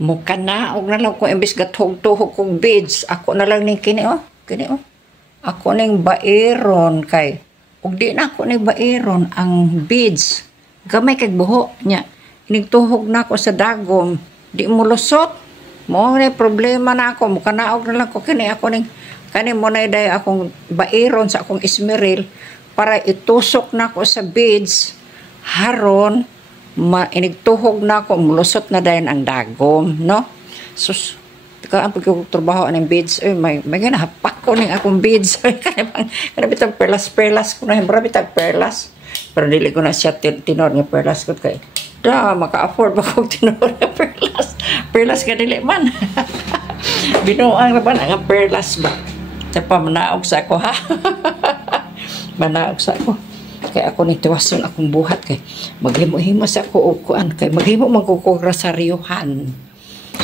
Muka na, og na lang kung imbis gathog-tuhog kong beads. Ako na lang ning kini oh. Kini oh. Ako ning bairon kay. Og di na ako ning bairon ang beads. Gamay kay buho nya. Inigtuhog na ako sa dagom. Di mo lusot. Mo na problema na ako. Muka na og na lang ko kini ako ning kani mo na day akong bairon sa akong esmeril para itusok na ako sa beads. Haron inigtuhog na ako, mulusot na dayon ang dagom, no? Sus, ang pagkatrabaho ng beads, may ganahapak ko ng akong beads. Kana bitang perlas ko na, marami bitang perlas. Pero dili ko na siya tinor nga perlas ko kay. Maka-afford ba kong tinor nga perlas? Perlas ka dili man. Binuang na ba na nga perlas ba? Tapa, manaog sa ako, ha? Manaog sa ako. Kaya ako nitiwason akong buhat kay maghimo-himo sa ako ukuan kay maghimo magkukog rosaryuhan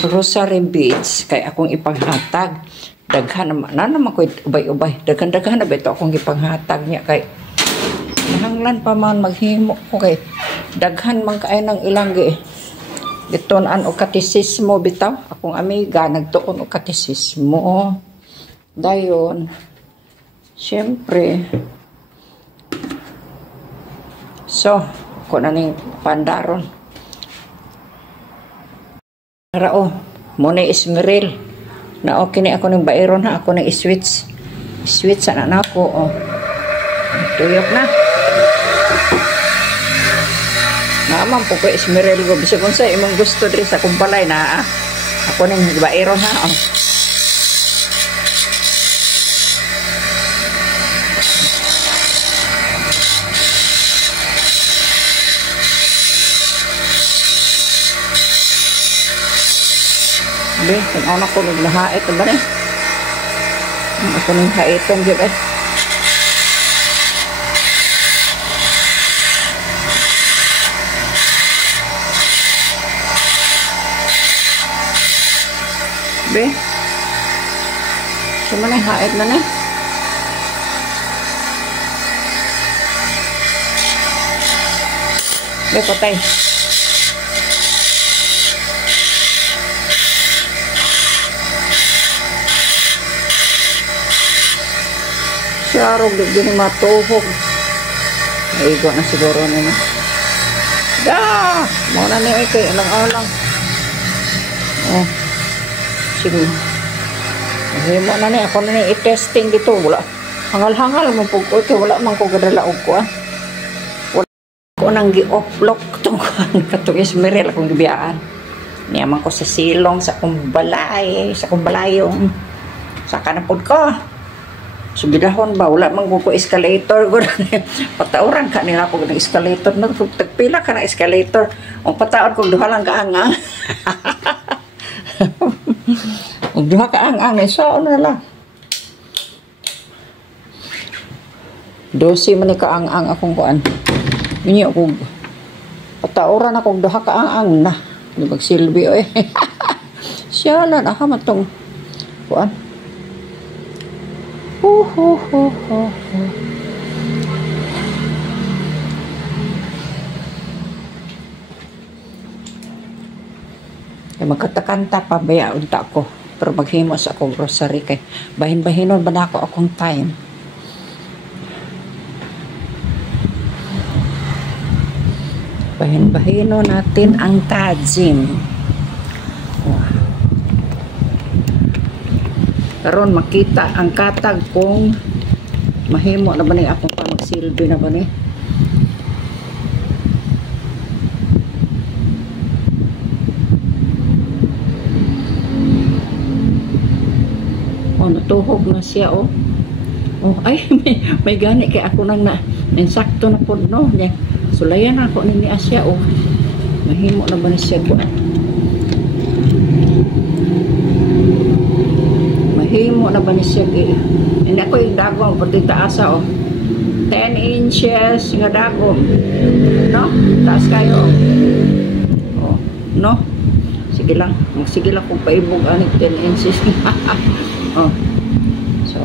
rosary beads kay akong ipanghatag daghan naman ko ubay-ubay daghan na beto akong ipanghatag niya kay nahanglan pa man maghimo ko kay daghan man kaay ng ilang gitunan og katisismo bitaw akong amiga nagtuon og katisismo dayon syempre. So, ako na ning pandaron. Rao, muna ismeril. Na okay ni ako ng bairon ha, ako ng iswitch. Iswitch sana na ako, oh. Tuyok na. Naman po ko ismeril ko. Bisa kung sa imong gusto diri sa kumpalay na, ako ng bairon ha, oh. Be, kung ako naghahait ba rin? Ako nang haitong yun eh. Be, sama na hait na na. Be, patay. Siyarog, di ni matuhog. Naigo na siguro nila. Muna niya ay kay alang-alang. Oh. Sige. Mo na niya. Ako na niya i-testing dito. Wala. Hangal-hangal mo po ko. Wala man ko gadalaog ko. Wala ko nang gi-offlock itong katong ismeril akong gibiyaan. Niyaman ko sa silong, sa kumbalay, sa kumbalayong. Sa kanapod ko. Subidahon ba? Wala man ko escalator. Patauran ka nila ko ng escalator. Tagpila ka ng escalator. Ang pataon kong duha lang kaangang. Ang duha kaangang. So, ano na lang. 12 man ni kaangang akong kuan. Hindi ako. Patauran akong duha kaangang na. Hindi magsilbi o eh. Siya lang. Matong kuan. Magkata-kanta pa baya unta ko pero maghimos ako grocery kay bahin-bahinon ba na ako akong time. Bahin-bahinon natin ang tajim. Karon makita ang katag kung mahimo na ba ni akong pa magsilbi na ba ni. Oh, natuhog na siya oh. Oh, ay may gani kay ako nang na insakto na pod no. Sulayan ako ni Asya oh. Mahimo na ba ni siya ko? Himo na ba ni siya hindi ako yung dagong pati taasa 10 inches nga dagong no? Taas kayo oh. No? Sige lang kung paibog 10 inches oh. So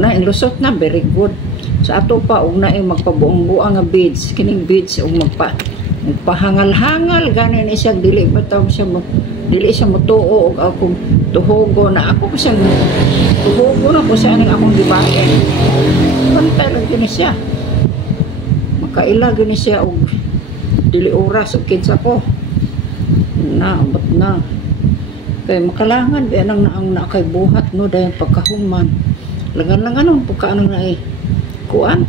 na inlusot na very good sa ato pa og na magpabuong-buang nga beads kining beads og pahangal-hangal ganin siya dili pa taw siya mo dili siya motuo og akong tuhogo na ako kasi tuhogo na ko sa aning akong gibayan. Pantay lang gini siya. Makaila gini siya og dili oras og kinsa ko. Na abot na. Kay makalangan di anang naang na kay buhat no dayon pagkahuman. Langan-langan pagka ano na kuan.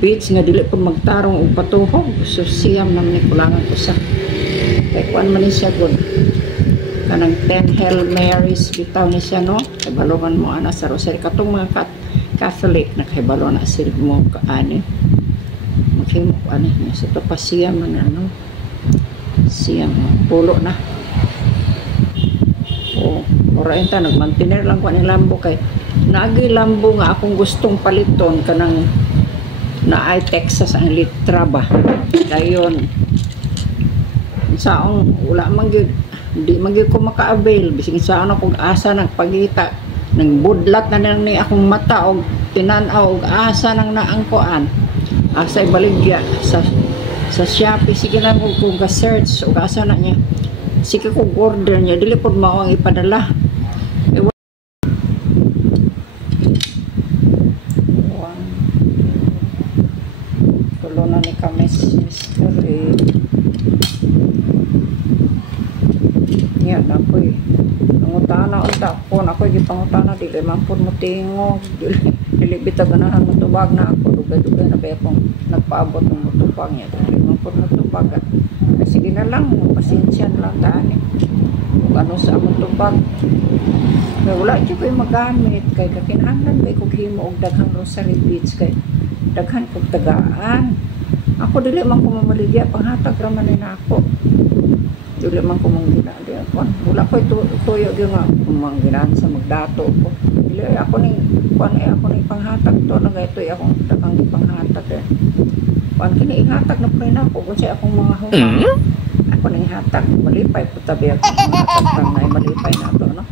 Beach nga dili pa magtarong og patuhog so siyam nang ni kulangan ko sa kay kuan man ni siya gud kanang 10 Hail Marys bitaw ni siya no kay balongan mo ana sa rosary katong mga Catholic na kay balon na sila mo kaani maghimo ani niya sa to pa siyam man ano siyam pulo na o ora enta nagmantiner lang ko ang lambo kay naagi lambo nga akong gustong paliton kanang na ay Texas ang litra ba dayon saong wala man gyud di man gyud ko maka-avail bisig saan ako asa nagpagita nang budlat na nang ni akong mata og tinan-aw og asa nang naangkoan asa ibaligya sa Shopee sige lang kung ga-search og asa na niya sige ko order niya dili pod mao ang ipadala na ni kami Mr. Yan na po nangutana unta ko na ko gipangutana dili man pud mo tingog dili bitag ganahan mo tubag na ako dugay-dugay na ba akong nagpaabot ng motubag niya dili man pud mo tubag sige na lang pasensya na lang taani ug ano sa motubag kay wala jud koy magamit kay kakinahanglan ba kog himo og daghang rosary beads kay daghan kog tagaan. Ako dili man ko mamaligya panghatag ra man na ako. Dili man ko manggina di ako. Wala ko tuyo gyud nga mangginan sa magdato ko. Dili ako ning kuan ako ning panghatag to na gaytoy akong daghang panghatag eh. Kuan kini ihatag na pre na ako kun sa akong mga humang. Ako ning hatag malipay pud tabi ako. Hatag na malipay na to no.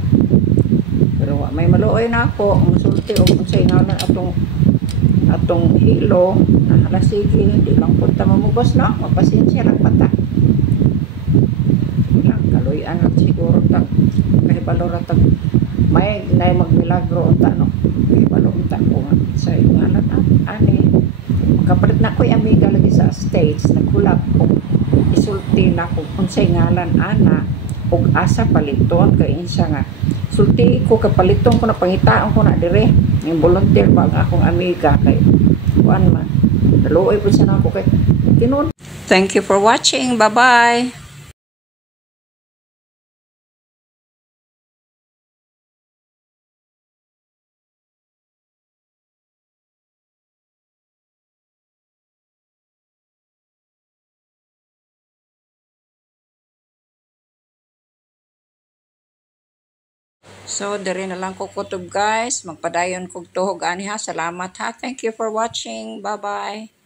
Pero may maluoy na ako ang sulti og unsay ngalan atong hilo na hala sige hindi lang punta mamugos no mapasensya lang pata lang kaluyan at siguro tag kahibalo ratag may nay magmilagro unta no kahibalo unta ko sa ngalan ani makapalit na ko'y amiga lagi sa States nagkulap ko isulti na ko unsay ngalan ana og asa paliton kay insya nga sulti ko kapaliton ko na pangitaon ko na dire yung volunteer ba ang akong amiga kay kuan man naluoy po siya na ako kay tinud. Thank you for watching. Bye bye. So, diri na lang ko kutob guys. Magpadayon kog tuhog ani ha. Salamat ha. Thank you for watching. Bye-bye.